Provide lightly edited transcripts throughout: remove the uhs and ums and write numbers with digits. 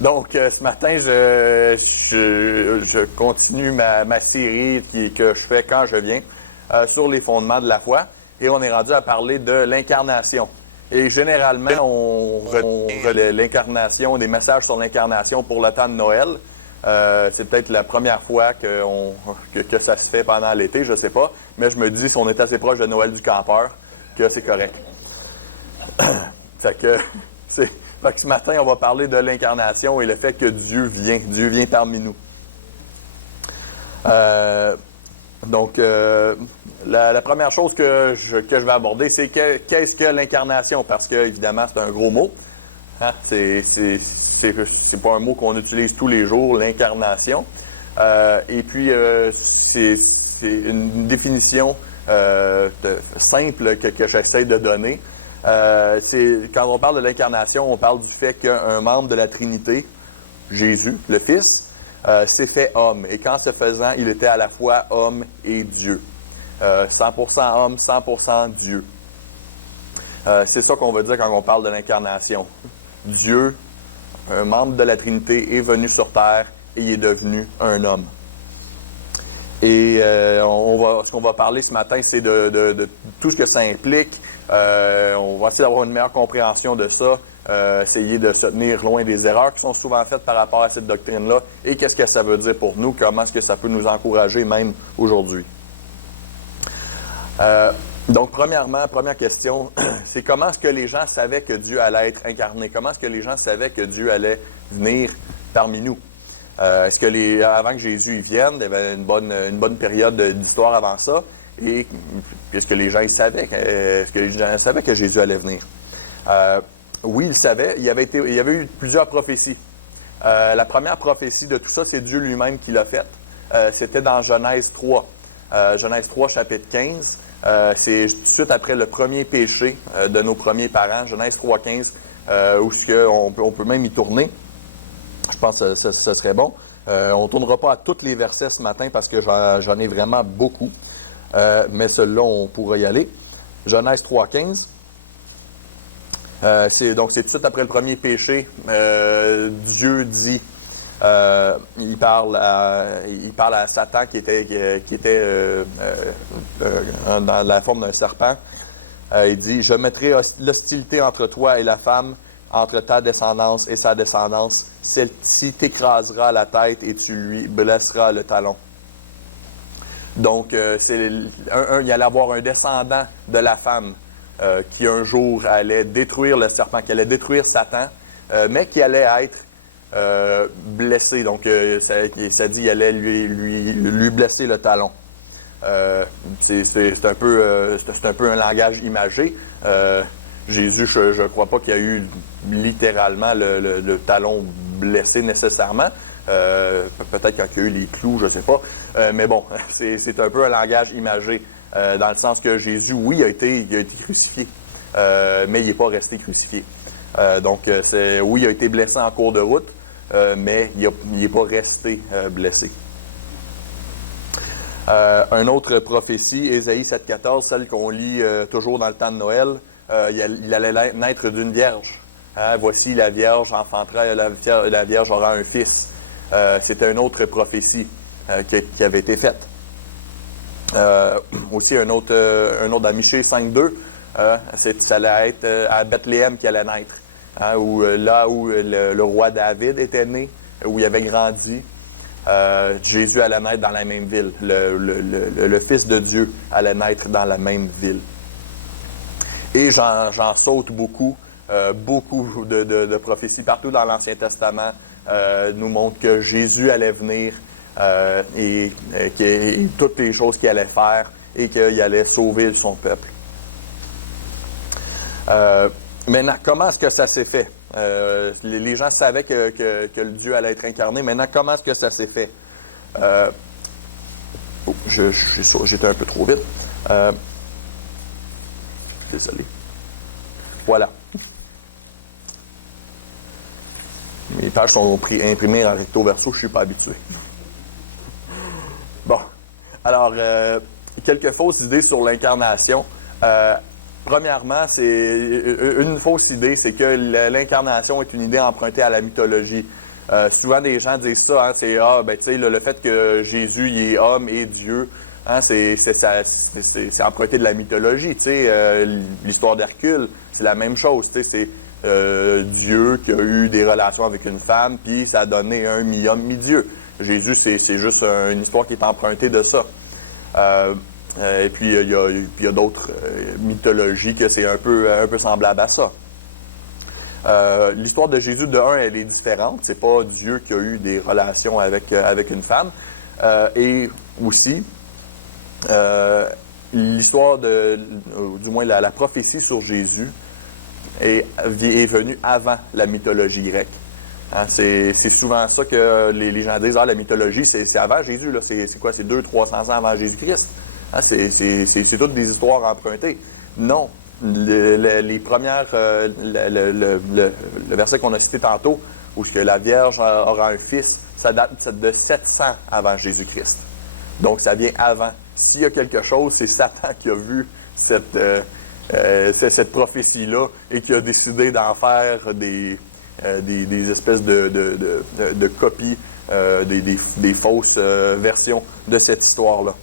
Donc, ce matin, je continue ma série que je fais quand je viens sur les fondements de la foi. Et on est rendu à parler de l'incarnation. Et généralement, on retient l'incarnation, des messages sur l'incarnation pour le temps de Noël. C'est peut-être la première fois que ça se fait pendant l'été, je ne sais pas. Mais je me dis, si on est assez proche de Noël du campeur, que c'est correct. Fait que ce matin, on va parler de l'incarnation et le fait que Dieu vient parmi nous. Donc, la première chose que je vais aborder, c'est qu'est-ce que l'incarnation? Parce que, évidemment, c'est un gros mot. Hein? C'est pas un mot qu'on utilise tous les jours, l'incarnation. Et puis, c'est une définition simple que j'essaie de donner. Quand on parle de l'incarnation, on parle du fait qu'un membre de la Trinité, Jésus, le Fils, s'est fait homme. Et qu'en se faisant, il était à la fois homme et Dieu. 100% homme, 100% Dieu. C'est ça qu'on veut dire quand on parle de l'incarnation. Dieu, un membre de la Trinité, est venu sur terre et il est devenu un homme. Et ce qu'on va parler ce matin, c'est de tout ce que ça implique. On va essayer d'avoir une meilleure compréhension de ça, essayer de se tenir loin des erreurs qui sont souvent faites par rapport à cette doctrine-là, et qu'est-ce que ça veut dire pour nous, comment est-ce que ça peut nous encourager même aujourd'hui. Donc, premièrement, première question, c'est comment est-ce que les gens savaient que Dieu allait être incarné? Comment est-ce que les gens savaient que Dieu allait venir parmi nous? Est-ce que avant que Jésus y vienne, il y avait une bonne période d'histoire avant ça? Et est-ce que les gens savaient? Est-ce que les gens savaient que Jésus allait venir? Oui, ils savaient. Il y avait eu plusieurs prophéties. La première prophétie de tout ça, c'est Dieu lui-même qui l'a faite. C'était dans Genèse 3. Genèse 3, chapitre 15. C'est tout de suite après le premier péché de nos premiers parents. Genèse 3, 15, où on peut même y tourner. Je pense que ce serait bon. On ne tournera pas à tous les versets ce matin parce que j'en ai vraiment beaucoup. Mais celui-là, on pourra y aller. Genèse 3, 15. Donc, c'est tout de suite après le premier péché. Dieu dit, il parle à Satan qui était dans la forme d'un serpent. Il dit, « Je mettrai l'hostilité entre toi et la femme, entre ta descendance et sa descendance. Celle-ci t'écrasera la tête et tu lui blesseras le talon. » Donc, il allait avoir un descendant de la femme qui un jour allait détruire le serpent, qui allait détruire Satan, mais qui allait être blessé. Donc, ça dit qu'il allait lui blesser le talon. C'est un peu un langage imagé. Jésus, je ne crois pas qu'il y a eu littéralement le talon blessé nécessairement. Peut-être quand il y a eu les clous, je ne sais pas. Mais bon, c'est un peu un langage imagé, dans le sens que Jésus, oui, il a été crucifié, mais il n'est pas resté crucifié. Donc, oui, il a été blessé en cours de route, mais il n'est pas resté blessé. Une autre prophétie, Ésaïe 7,14, celle qu'on lit toujours dans le temps de Noël, il allait naître d'une vierge. Hein? Voici la vierge enfantera, la vierge aura un fils. C'était une autre prophétie qui avait été faite. Aussi un autre dans Michée 5,2, ça allait être à Bethléem qui allait naître. Hein? Là où le roi David était né, où il avait grandi, Jésus allait naître dans la même ville. Le Fils de Dieu allait naître dans la même ville. Et j'en saute beaucoup. Beaucoup de prophéties partout dans l'Ancien Testament nous montrent que Jésus allait venir et toutes les choses qu'il allait faire et qu'il allait sauver son peuple. Maintenant, comment est-ce que ça s'est fait? Les gens savaient que le Dieu allait être incarné. Maintenant, comment est-ce que ça s'est fait? J'étais un peu trop vite. Désolé. Voilà. Mes pages sont imprimées en recto verso, je ne suis pas habitué. Bon. Alors, quelques fausses idées sur l'incarnation. Premièrement, c'est une fausse idée, c'est que l'incarnation est une idée empruntée à la mythologie. Souvent, des gens disent ça, hein, c'est le fait que Jésus il est homme et Dieu, hein, c'est emprunté de la mythologie. L'histoire d'Hercule, c'est la même chose. C'est Dieu qui a eu des relations avec une femme, puis ça a donné un mi-homme, mi-dieu. Jésus, c'est juste une histoire qui est empruntée de ça. Et puis, il y a d'autres mythologies que c'est un peu semblable à ça. L'histoire de Jésus, de un, elle est différente. C'est pas Dieu qui a eu des relations avec une femme. Et aussi, l'histoire du moins la prophétie sur Jésus est venue avant la mythologie grecque. Hein, c'est souvent ça que les gens disent, la mythologie, c'est avant Jésus, là. C'est quoi? C'est 200-300 ans avant Jésus-Christ. Hein, c'est toutes des histoires empruntées. Non. Les premières, le verset qu'on a cité tantôt, où que la Vierge aura un fils, ça date de 700 avant Jésus-Christ. Donc, ça vient avant. S'il y a quelque chose, c'est Satan qui a vu cette prophétie-là et qui a décidé d'en faire des espèces de copies, des fausses versions de cette histoire-là.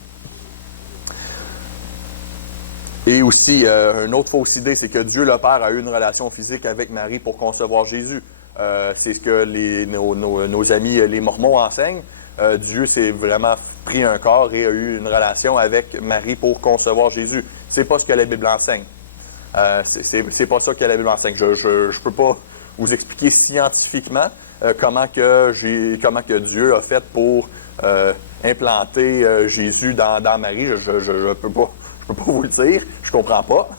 Et aussi, une autre fausse idée, c'est que Dieu le Père a eu une relation physique avec Marie pour concevoir Jésus. C'est ce que nos amis les Mormons enseignent. Dieu s'est vraiment pris un corps et a eu une relation avec Marie pour concevoir Jésus. C'est pas ce que la Bible enseigne. C'est pas ça que la Bible enseigne. Je peux pas vous expliquer scientifiquement comment que Dieu a fait pour implanter Jésus dans Marie. Je peux pas vous le dire, je comprends pas.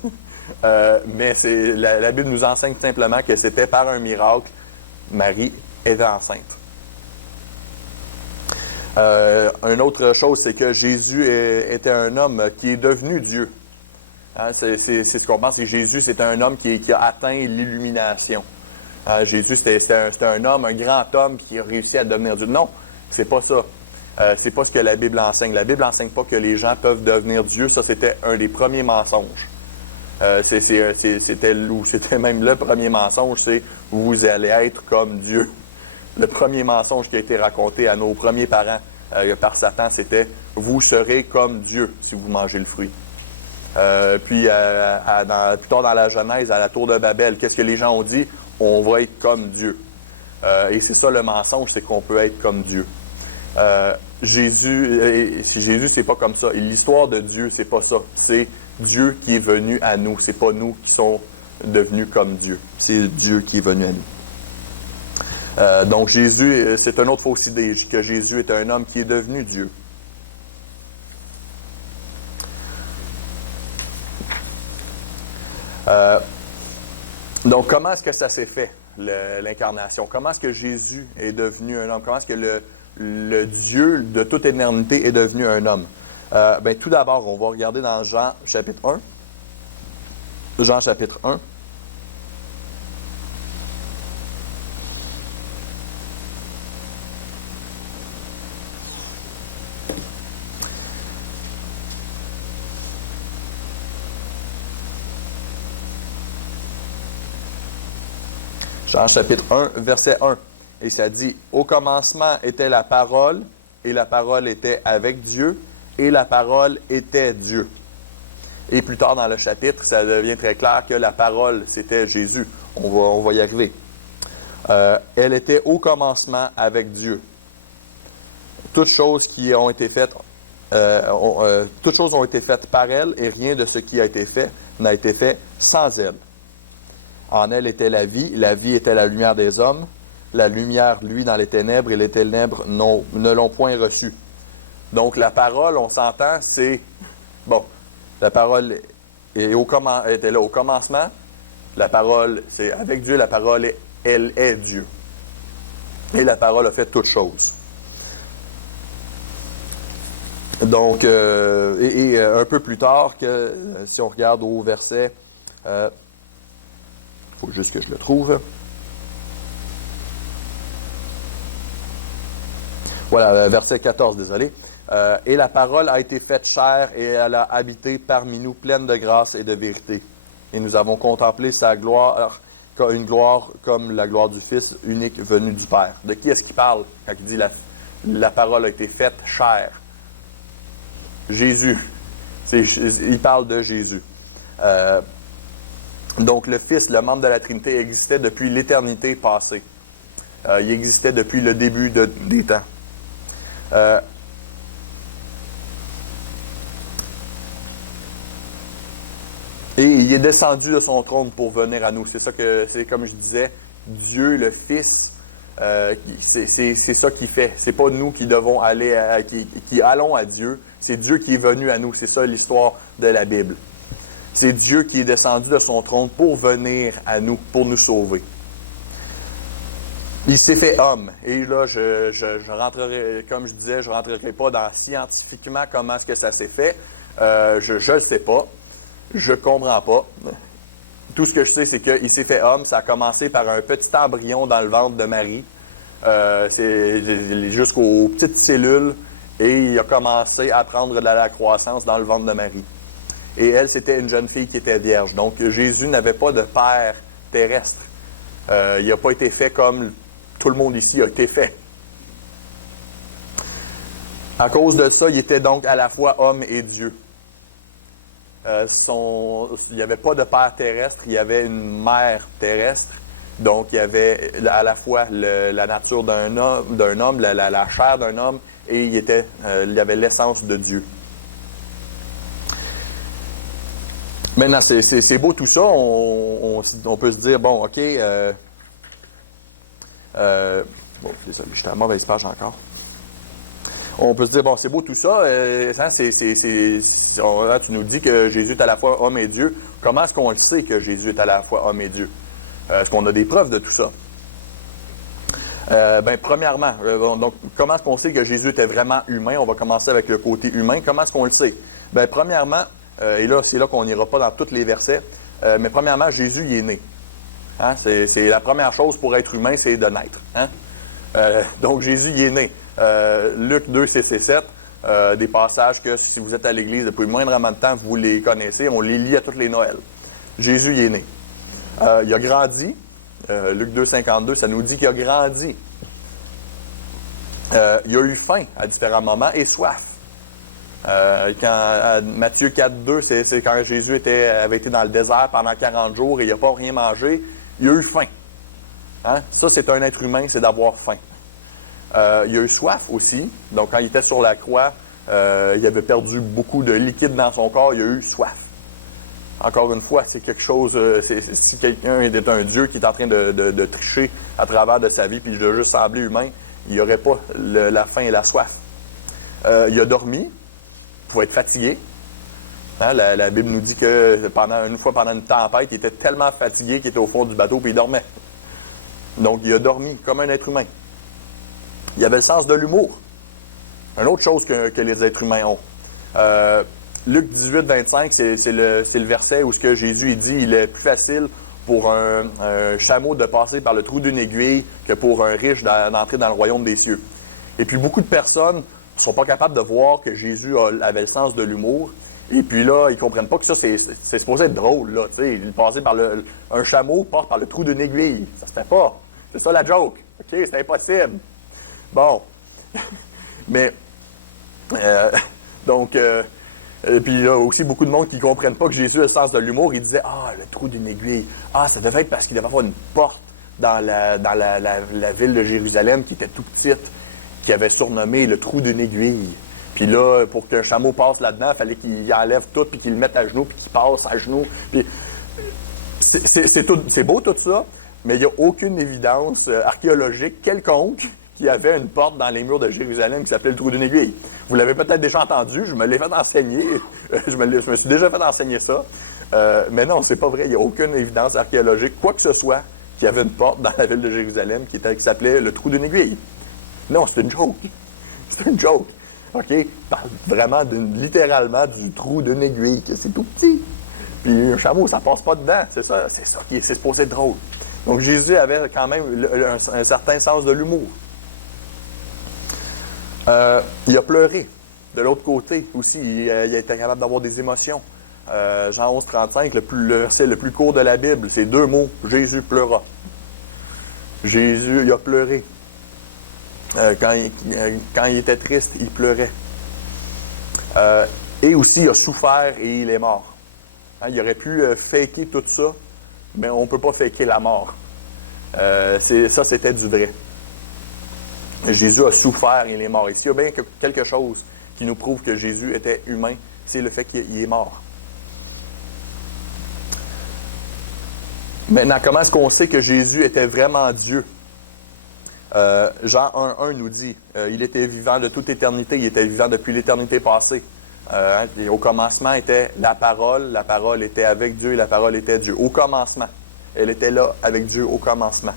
Mais la Bible nous enseigne simplement que c'était par un miracle, Marie était enceinte. Une autre chose, c'est que Jésus était un homme qui est devenu Dieu. Hein, c'est ce qu'on pense, c'est que Jésus, c'est un homme qui a atteint l'illumination. Jésus, c'était un homme, un grand homme qui a réussi à devenir Dieu. Non, c'est pas ça. C'est pas ce que la Bible enseigne. La Bible n'enseigne pas que les gens peuvent devenir Dieu. Ça, c'était un des premiers mensonges. C'était même le premier mensonge, c'est « vous allez être comme Dieu ». Le premier mensonge qui a été raconté à nos premiers parents par Satan, c'était « vous serez comme Dieu si vous mangez le fruit ». Puis, plus tard dans la Genèse, à la tour de Babel, qu'est-ce que les gens ont dit? On va être comme Dieu. Et c'est ça le mensonge, c'est qu'on peut être comme Dieu. Jésus, c'est pas comme ça. Et l'histoire de Dieu, c'est pas ça. C'est Dieu qui est venu à nous. C'est pas nous qui sommes devenus comme Dieu. C'est Dieu qui est venu à nous. Donc Jésus, c'est une autre fausse idée, que Jésus est un homme qui est devenu Dieu. Donc comment est-ce que ça s'est fait, l'incarnation? Comment est-ce que Jésus est devenu un homme? Comment est-ce que le Dieu de toute éternité est devenu un homme? Tout d'abord, on va regarder dans Jean chapitre 1. Jean chapitre 1. Jean chapitre 1, verset 1. Et ça dit, « Au commencement était la parole, et la parole était avec Dieu, et la parole était Dieu. » Et plus tard dans le chapitre, ça devient très clair que la parole, c'était Jésus. On va y arriver. Elle était au commencement avec Dieu. Toutes choses qui ont été faites, toutes choses ont été faites par elle, et rien de ce qui a été fait n'a été fait sans elle. En elle était la vie était la lumière des hommes. La lumière, lui, dans les ténèbres, et les ténèbres ne l'ont point reçue. Donc, la parole, on s'entend, c'est... Bon, la parole était là au commencement. La parole, c'est avec Dieu. La parole, elle est Dieu. Et la parole a fait toutes choses. Donc, un peu plus tard, si on regarde au verset... il faut juste que je le trouve... Voilà, verset 14, désolé. « Et la parole a été faite chair, et elle a habité parmi nous, pleine de grâce et de vérité. Et nous avons contemplé sa gloire, une gloire comme la gloire du Fils unique venu du Père. De qui est-ce qu'il parle quand il dit la parole a été faite chair? Jésus. Il parle de Jésus. Donc le Fils, le membre de la Trinité, existait depuis l'éternité passée. Il existait depuis le début des temps. Et il est descendu de son trône pour venir à nous. C'est ça que, c'est comme je disais, Dieu, le Fils, c'est ça qu'il fait. C'est pas nous qui devons aller, qui allons à Dieu. C'est Dieu qui est venu à nous. C'est ça l'histoire de la Bible. C'est Dieu qui est descendu de son trône pour venir à nous, pour nous sauver. Il s'est fait homme. Et là, je rentrerai, comme je disais, je ne rentrerai pas dans scientifiquement comment est-ce que ça s'est fait. Je ne le sais pas. Je ne comprends pas. Tout ce que je sais, c'est qu'il s'est fait homme. Ça a commencé par un petit embryon dans le ventre de Marie. C'est jusqu'aux petites cellules. Et il a commencé à prendre de la croissance dans le ventre de Marie. Et elle, c'était une jeune fille qui était vierge. Donc, Jésus n'avait pas de père terrestre. Il n'a pas été fait comme tout le monde ici a été fait. À cause de ça, il était donc à la fois homme et Dieu. Il n'y avait pas de père terrestre, il y avait une mère terrestre. Donc, il y avait à la fois la nature d'un homme, la chair d'un homme, et il y avait l'essence de Dieu. Maintenant, c'est beau tout ça. On peut se dire, bon, OK, bon, désolé, j'étais à la mauvaise page encore. On peut se dire, bon, c'est beau tout ça. Tu nous dis que Jésus est à la fois homme et Dieu. Comment est-ce qu'on le sait que Jésus est à la fois homme et Dieu? Est-ce qu'on a des preuves de tout ça? Premièrement, donc, comment est-ce qu'on sait que Jésus était vraiment humain? On va commencer avec le côté humain. Comment est-ce qu'on le sait? Premièrement, et là, c'est là qu'on n'ira pas dans tous les versets, mais premièrement, Jésus, il est né. Hein? C'est la première chose pour être humain, c'est de naître. Hein? Donc, Jésus, il est né. Luc 2, 6 et 7, des passages que si vous êtes à l'Église depuis moindrement de temps, vous les connaissez, on les lit à tous les Noëls. Jésus, il est né. Il a grandi. Luc 2, 52, ça nous dit qu'il a grandi. Il a eu faim à différents moments et soif. Matthieu 4, 2, c'est quand Jésus avait été dans le désert pendant 40 jours et il n'a pas rien mangé. Il a eu faim. Hein? Ça, c'est un être humain, c'est d'avoir faim. Il a eu soif aussi. Donc, quand il était sur la croix, il avait perdu beaucoup de liquide dans son corps. Il a eu soif. Encore une fois, c'est quelque chose... si quelqu'un était un Dieu qui est en train de tricher à travers de sa vie puis de juste sembler humain, il n'y aurait pas la faim et la soif. Il a dormi. Il pouvait être fatigué. Hein, la Bible nous dit que une fois pendant une tempête, il était tellement fatigué qu'il était au fond du bateau et il dormait. Donc, il a dormi comme un être humain. Il avait le sens de l'humour. Une autre chose que les êtres humains ont. Luc 18, 25, c'est le verset où ce que Jésus dit, il est plus facile pour un chameau de passer par le trou d'une aiguille que pour un riche d'entrer dans le royaume des cieux. Et puis beaucoup de personnes ne sont pas capables de voir que Jésus avait le sens de l'humour. Et puis là, ils ne comprennent pas que ça, c'est supposé être drôle. Là, il passait par un chameau passe par le trou d'une aiguille. Ça se fait pas. C'est ça la joke. OK, c'est impossible. Bon. Mais, donc, puis il y a aussi beaucoup de monde qui ne comprennent pas que Jésus a le sens de l'humour. Il disait, le trou d'une aiguille. Ça devait être parce qu'il devait avoir une porte dans la ville de Jérusalem qui était tout petite, qui avait surnommé le trou d'une aiguille. Puis là, pour qu'un chameau passe là-dedans, il fallait qu'il enlève tout, puis qu'il le mette à genoux, puis qu'il passe à genoux. Puis c'est beau tout ça, mais il n'y a aucune évidence archéologique quelconque qu'il y avait une porte dans les murs de Jérusalem qui s'appelait le trou d'une aiguille. Vous l'avez peut-être déjà entendu, je me l'ai fait enseigner, je me suis déjà fait enseigner ça, mais non, c'est pas vrai, il n'y a aucune évidence archéologique, quoi que ce soit, qu'il y avait une porte dans la ville de Jérusalem qui s'appelait le trou d'une aiguille. Non, c'est une joke. C'est une joke. OK? Il parle vraiment, littéralement, du trou d'une aiguille, que c'est tout petit. Puis un chameau, ça passe pas dedans. C'est ça qui est supposé être drôle. Donc Jésus avait quand même un certain sens de l'humour. Il a pleuré. De l'autre côté aussi, il était capable d'avoir des émotions. Jean 11, 35, le verset le plus court de la Bible, c'est 2 mots, Jésus pleura. Jésus, il a pleuré. Quand il était triste, il pleurait. Et aussi, il a souffert et il est mort. Hein, il aurait pu faker tout ça, mais on ne peut pas faker la mort. Ça, c'était du vrai. Jésus a souffert et il est mort. Et s'il y a bien quelque chose qui nous prouve que Jésus était humain, c'est le fait qu'il est mort. Maintenant, comment est-ce qu'on sait que Jésus était vraiment Dieu? Jean 1,1 nous dit, il était vivant de toute éternité, il était vivant depuis l'éternité passée. Et au commencement était la parole était avec Dieu et la parole était Dieu. Au commencement, elle était là avec Dieu au commencement.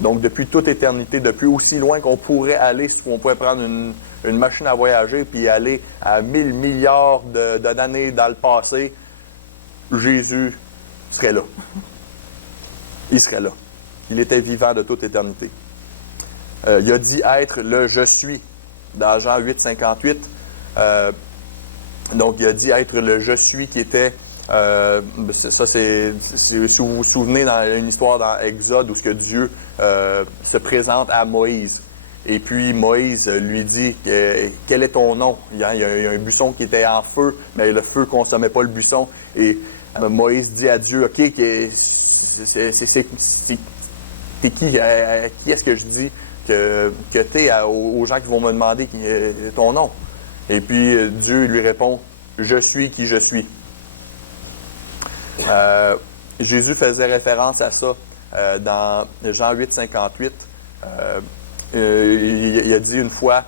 Donc depuis toute éternité, depuis aussi loin qu'on pourrait aller, si on pouvait prendre une machine à voyager puis aller à 1000 milliards d'années dans le passé, Jésus serait là. Il serait là. Il était vivant de toute éternité. Il a dit être le « je suis » dans Jean 8, 58. Donc, il a dit être le « je suis » qui était... ça, si vous vous souvenez, dans une histoire dans Exode où ce que Dieu se présente à Moïse. Et puis, Moïse lui dit « Quel est ton nom? » Il y a un buisson qui était en feu, mais le feu ne consommait pas le buisson. Et Moïse dit à Dieu « OK, t'es qui? Qui est-ce que je dis que t'es aux gens qui vont me demander ton nom? » Et puis Dieu lui répond « Je suis qui je suis. » Jésus faisait référence à ça dans Jean 8, 58. Il a dit une fois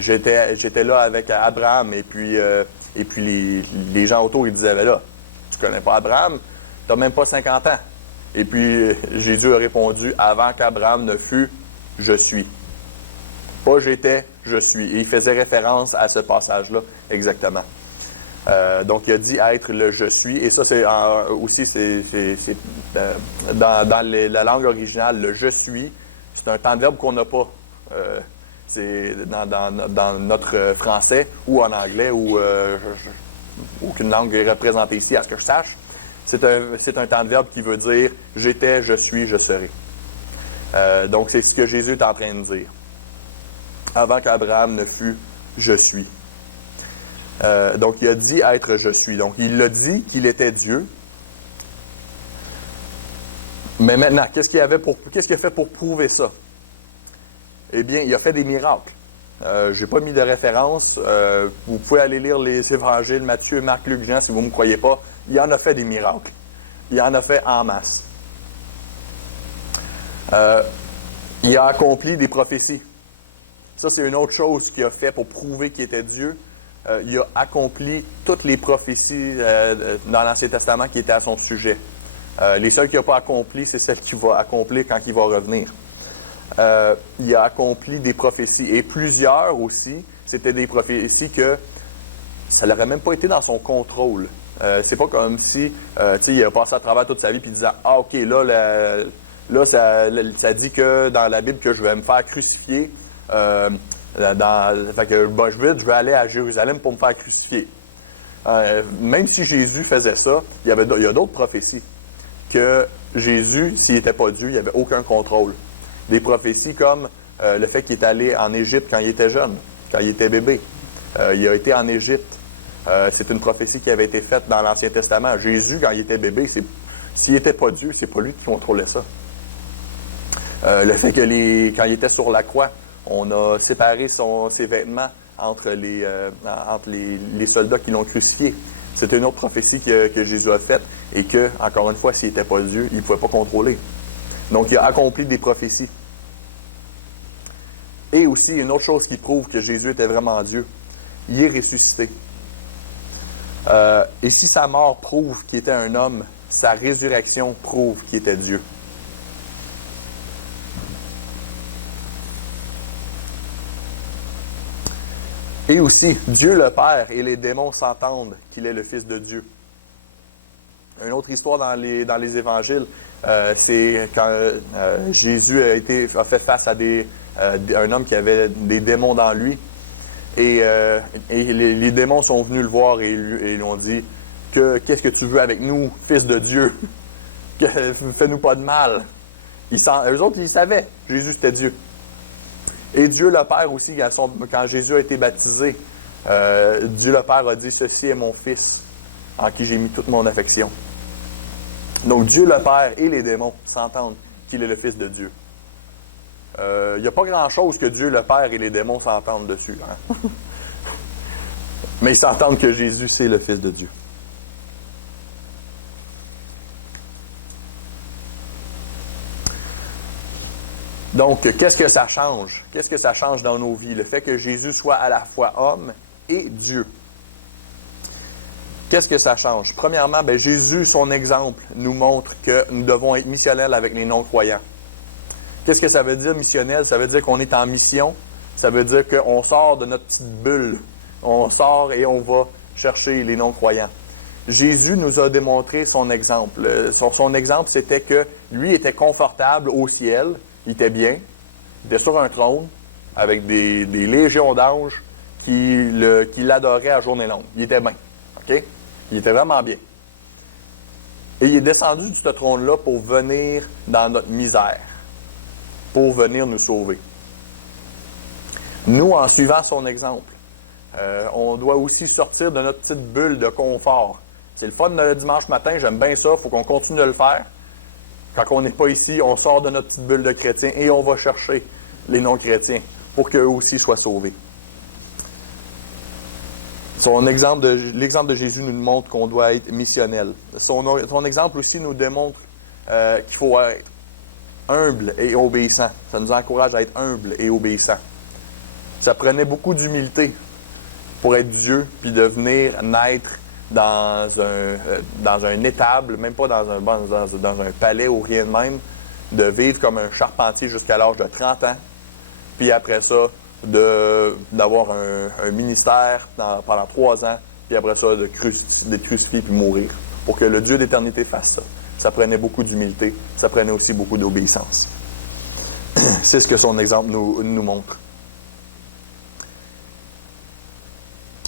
j'étais là avec Abraham et puis les gens autour ils disaient ben là, tu connais pas Abraham? Tu n'as même pas 50 ans. Et puis, Jésus a répondu, avant qu'Abraham ne fût, je suis. Pas j'étais, je suis. Et il faisait référence à ce passage-là, exactement. Donc, il a dit être le je suis. Et ça, c'est aussi, dans la langue originale, le je suis, c'est un temps de verbe qu'on n'a pas. C'est dans notre français ou en anglais, ou aucune langue est représentée ici, à ce que je sache. C'est un temps de verbe qui veut dire « j'étais, je suis, je serai ». Donc, c'est ce que Jésus est en train de dire. Avant qu'Abraham ne fût, je suis. Donc, il a dit être « je suis ». Donc, il a dit qu'il était Dieu. Mais maintenant, qu'est-ce qu'il a fait pour prouver ça? Eh bien, il a fait des miracles. Je n'ai pas mis de référence. Vous pouvez aller lire les évangiles, Matthieu, Marc, Luc, Jean, si vous ne me croyez pas. Il en a fait des miracles. Il en a fait en masse. Il a accompli des prophéties. Ça, c'est une autre chose qu'il a fait pour prouver qu'il était Dieu. Il a accompli toutes les prophéties dans l'Ancien Testament qui étaient à son sujet. Les seules qu'il n'a pas accomplies, c'est celles qu'il va accomplir quand il va revenir. Il a accompli des prophéties. Et plusieurs aussi, c'était des prophéties que ça n'aurait même pas été dans son contrôle. C'est pas comme si il a passé à travers toute sa vie et disant « Ah, OK, là ça dit que dans la Bible que je vais me faire crucifier. Fait que je vais aller à Jérusalem pour me faire crucifier. » Même si Jésus faisait ça, il y a d'autres prophéties que Jésus, s'il n'était pas Dieu, il n'y avait aucun contrôle. Des prophéties comme le fait qu'il est allé en Égypte quand il était jeune, quand il était bébé. Il a été en Égypte. C'est une prophétie qui avait été faite dans l'Ancien Testament. Jésus, quand il était bébé, s'il n'était pas Dieu, c'est pas lui qui contrôlait ça. Le fait que quand il était sur la croix, on a séparé ses vêtements entre les soldats qui l'ont crucifié. C'était une autre prophétie que Jésus a faite et que, encore une fois, s'il n'était pas Dieu, il ne pouvait pas contrôler. Donc, il a accompli des prophéties. Et aussi, une autre chose qui prouve que Jésus était vraiment Dieu, il est ressuscité. Et si sa mort prouve qu'il était un homme, sa résurrection prouve qu'il était Dieu. Et aussi, Dieu le Père et les démons s'entendent qu'il est le Fils de Dieu. Une autre histoire dans les évangiles, c'est quand Jésus a fait face à un homme qui avait des démons dans lui. Et les démons sont venus le voir et lui ont dit qu'est-ce que tu veux avec nous, fils de Dieu? Fais-nous pas de mal. Eux autres, ils savaient. Jésus, c'était Dieu. Et Dieu le Père aussi, quand Jésus a été baptisé, Dieu le Père a dit « Ceci est mon Fils, en qui j'ai mis toute mon affection. » Donc Dieu le Père et les démons s'entendent qu'il est le Fils de Dieu. Il n'y a pas grand-chose que Dieu le Père et les démons s'entendent dessus. Hein? Mais ils s'entendent que Jésus, c'est le Fils de Dieu. Donc, qu'est-ce que ça change? Qu'est-ce que ça change dans nos vies? Le fait que Jésus soit à la fois homme et Dieu. Qu'est-ce que ça change? Premièrement, Jésus, son exemple, nous montre que nous devons être missionnels avec les non-croyants. Qu'est-ce que ça veut dire missionnel? Ça veut dire qu'on est en mission. Ça veut dire qu'on sort de notre petite bulle. On sort et on va chercher les non-croyants. Jésus nous a démontré son exemple. Son exemple, c'était que lui était confortable au ciel. Il était bien. Il était sur un trône avec des légions d'anges qui l'adoraient à journée longue. Il était bien. OK? Il était vraiment bien. Et il est descendu de ce trône-là pour venir dans notre misère, pour venir nous sauver. Nous, en suivant son exemple, on doit aussi sortir de notre petite bulle de confort. C'est le fun le dimanche matin, j'aime bien ça, il faut qu'on continue de le faire. Quand on n'est pas ici, on sort de notre petite bulle de chrétiens et on va chercher les non-chrétiens pour qu'eux aussi soient sauvés. L'exemple de Jésus nous montre qu'on doit être missionnel. Son exemple aussi nous démontre qu'il faut être humble et obéissant. Ça nous encourage à être humble et obéissant. Ça prenait beaucoup d'humilité pour être Dieu, puis de venir naître dans un étable, même pas dans un palais ou rien de même, de vivre comme un charpentier jusqu'à l'âge de 30 ans, puis après ça, d'avoir un ministère pendant 3 ans, puis après ça, d'être crucifié puis mourir, pour que le Dieu d'éternité fasse ça. Ça prenait beaucoup d'humilité, ça prenait aussi beaucoup d'obéissance. C'est ce que son exemple nous montre.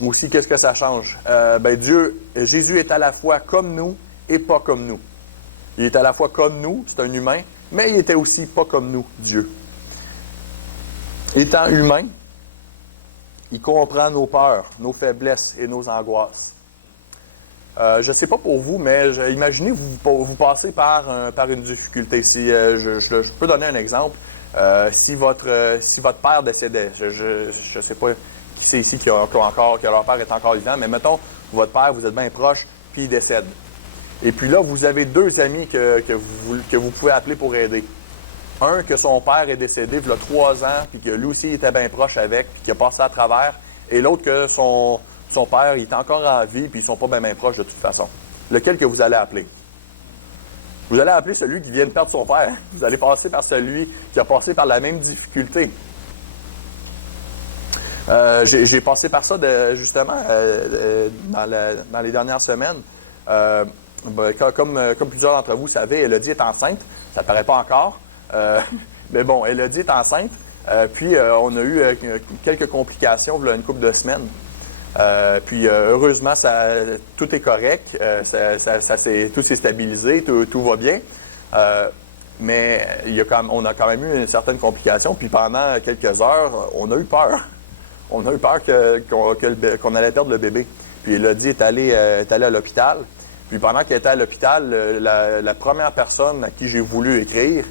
Aussi, qu'est-ce que ça change? Jésus est à la fois comme nous et pas comme nous. Il est à la fois comme nous, c'est un humain, mais il était aussi pas comme nous, Dieu. Étant humain, il comprend nos peurs, nos faiblesses et nos angoisses. Je ne sais pas pour vous, mais imaginez vous passez par une difficulté. Si je peux donner un exemple. Si votre père décédait, je ne sais pas qui c'est ici que leur père est encore vivant, mais mettons, votre père, vous êtes bien proche, puis il décède. Et puis là, vous avez 2 amis que vous pouvez appeler pour aider. Un, que son père est décédé il y a 3 ans, puis que lui aussi il était bien proche avec, puis qu'il a passé à travers. Et l'autre, que son père il est encore en vie, puis ils ne sont pas bien proches de toute façon. Lequel que vous allez appeler? Vous allez appeler celui qui vient de perdre son père. Vous allez passer par celui qui a passé par la même difficulté. J'ai passé par ça justement dans les dernières semaines. Comme plusieurs d'entre vous savez, Elodie est enceinte. Ça ne paraît pas encore. Mais bon, Elodie est enceinte. Puis on a eu quelques complications il y a une couple de semaines. Puis heureusement, tout est correct. Tout s'est stabilisé, tout va bien. Mais on a quand même eu une certaine complication. Puis pendant quelques heures, on a eu peur. On a eu peur qu'on allait perdre le bébé. Puis Elodie est allée à l'hôpital. Puis pendant qu'elle était à l'hôpital, la première personne à qui j'ai voulu écrire,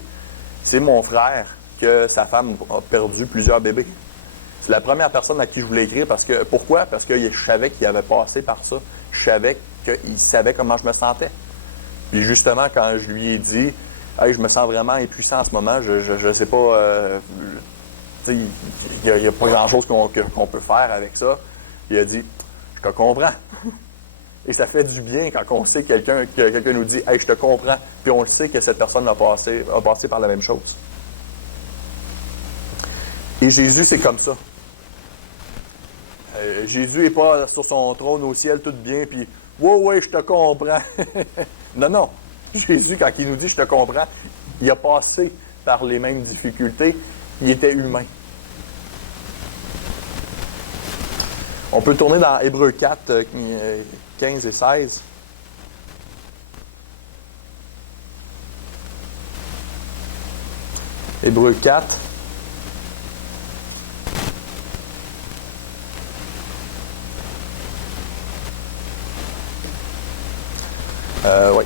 c'est mon frère, que sa femme a perdu plusieurs bébés. C'est la première personne à qui je voulais écrire. Pourquoi? Parce que je savais qu'il avait passé par ça. Je savais qu'il savait comment je me sentais. Puis justement, quand je lui ai dit « Hey, je me sens vraiment impuissant en ce moment, je ne sais pas... il n'y a pas grand-chose qu'on peut faire avec ça. » Il a dit « Je te comprends. » Et ça fait du bien quand on sait que quelqu'un nous dit « Hey, je te comprends. » Puis on le sait que cette personne a passé par la même chose. Et Jésus, c'est comme ça. Jésus n'est pas sur son trône au ciel tout bien, puis « Ouais, je te comprends. » Non. Jésus, quand il nous dit « Je te comprends », il a passé par les mêmes difficultés. Il était humain. On peut tourner dans Hébreux 4, 15 et 16. Hébreux 4.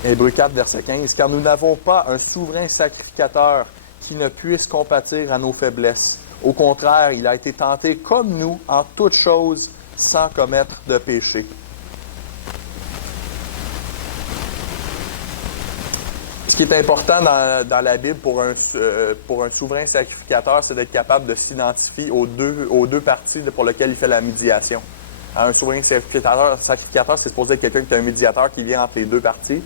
Hébreux 4, verset 15. « Car nous n'avons pas un souverain sacrificateur qui ne puisse compatir à nos faiblesses. Au contraire, il a été tenté comme nous en toutes choses, sans commettre de péché. » Ce qui est important dans la Bible pour un souverain sacrificateur, c'est d'être capable de s'identifier aux deux parties pour lesquelles il fait la médiation. Un souverain sacrificateur, c'est supposé être quelqu'un qui est un médiateur qui vient entre les deux parties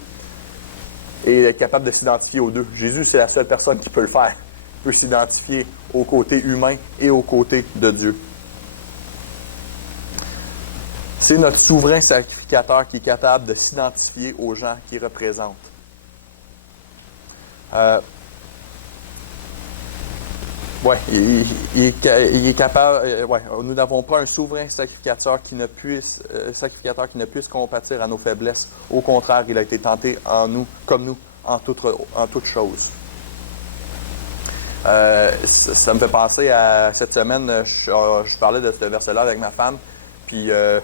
et être capable de s'identifier aux deux. Jésus, c'est la seule personne qui peut le faire. Il peut s'identifier au côté humain et au côté de Dieu. C'est notre souverain sacrificateur qui est capable de s'identifier aux gens qu'il représente. Il est capable. Nous n'avons pas un souverain sacrificateur qui ne puisse compatir à nos faiblesses. Au contraire, il a été tenté comme nous, en toutes choses. Ça me fait penser à cette semaine, je parlais de ce verset-là avec ma femme, puis elle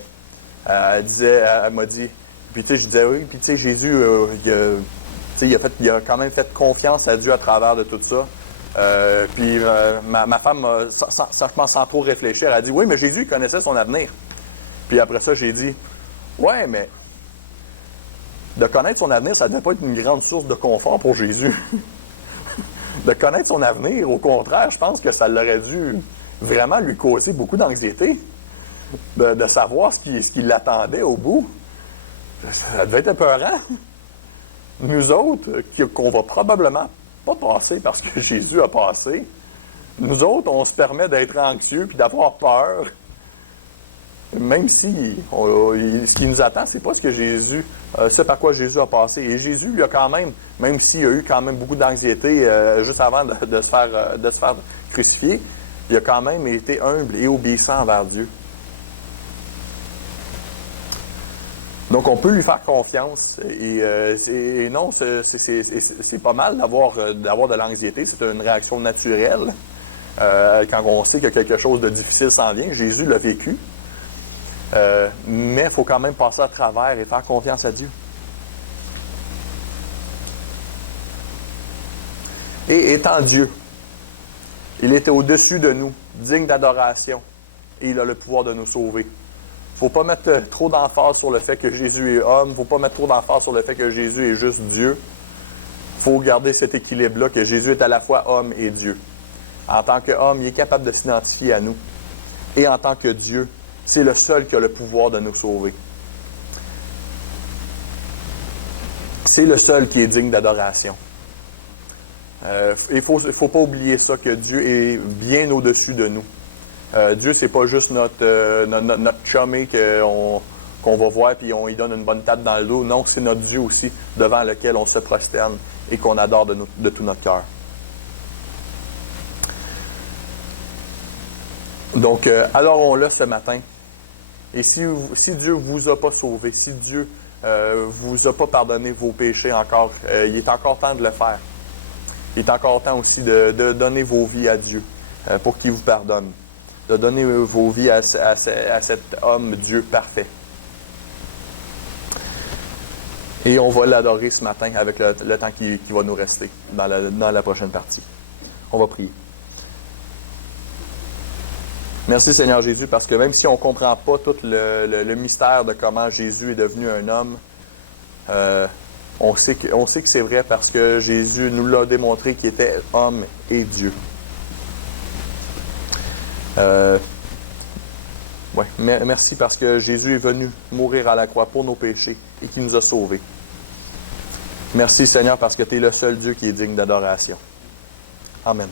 m'a dit, puis tu sais, je disais oui, puis tu sais, Jésus, il a quand même fait confiance à Dieu à travers de tout ça. Puis ma femme, sans trop réfléchir, elle a dit, oui, mais Jésus, il connaissait son avenir. Puis après ça, j'ai dit, ouais, mais de connaître son avenir, ça ne devait pas être une grande source de confort pour Jésus. De connaître son avenir, au contraire, je pense que ça l'aurait dû vraiment lui causer beaucoup d'anxiété. De savoir ce qui l'attendait au bout. Ça devait être épeurant. Nous autres, qu'on va probablement pas passer parce que Jésus a passé, nous autres, on se permet d'être anxieux puis d'avoir peur. Même si ce qui nous attend, c'est pas ce par quoi Jésus a passé. Et Jésus, lui a quand même s'il a eu quand même beaucoup d'anxiété juste avant de se faire crucifier, il a quand même été humble et obéissant envers Dieu. Donc, on peut lui faire confiance. Et non, c'est pas mal d'avoir de l'anxiété. C'est une réaction naturelle. Quand on sait que quelque chose de difficile s'en vient, Jésus l'a vécu. Mais il faut quand même passer à travers et faire confiance à Dieu. Et étant Dieu, il était au-dessus de nous, digne d'adoration, et il a le pouvoir de nous sauver. Il ne faut pas mettre trop d'emphase sur le fait que Jésus est homme. Il ne faut pas mettre trop d'emphase sur le fait que Jésus est juste Dieu. Il faut garder cet équilibre-là, que Jésus est à la fois homme et Dieu. En tant qu'homme, il est capable de s'identifier à nous. Et en tant que Dieu, c'est le seul qui a le pouvoir de nous sauver. C'est le seul qui est digne d'adoration. Il ne faut pas oublier ça, que Dieu est bien au-dessus de nous. Dieu, c'est pas juste notre chumé qu'on va voir puis on lui donne une bonne tape dans le dos. Non, c'est notre Dieu aussi, devant lequel on se prosterne et qu'on adore de tout notre cœur. Donc, adorons-le ce matin. Et si Dieu ne vous a pas sauvé, si Dieu ne vous a pas pardonné vos péchés encore, il est encore temps de le faire. Il est encore temps aussi de donner vos vies à Dieu pour qu'il vous pardonne. De donner vos vies à cet homme Dieu parfait. Et on va l'adorer ce matin avec le temps qui va nous rester dans la prochaine partie. On va prier. Merci Seigneur Jésus, parce que même si on ne comprend pas tout le mystère de comment Jésus est devenu un homme, on sait que c'est vrai parce que Jésus nous l'a démontré qu'il était homme et Dieu. Merci parce que Jésus est venu mourir à la croix pour nos péchés et qu'il nous a sauvés. Merci Seigneur parce que tu es le seul Dieu qui est digne d'adoration. Amen.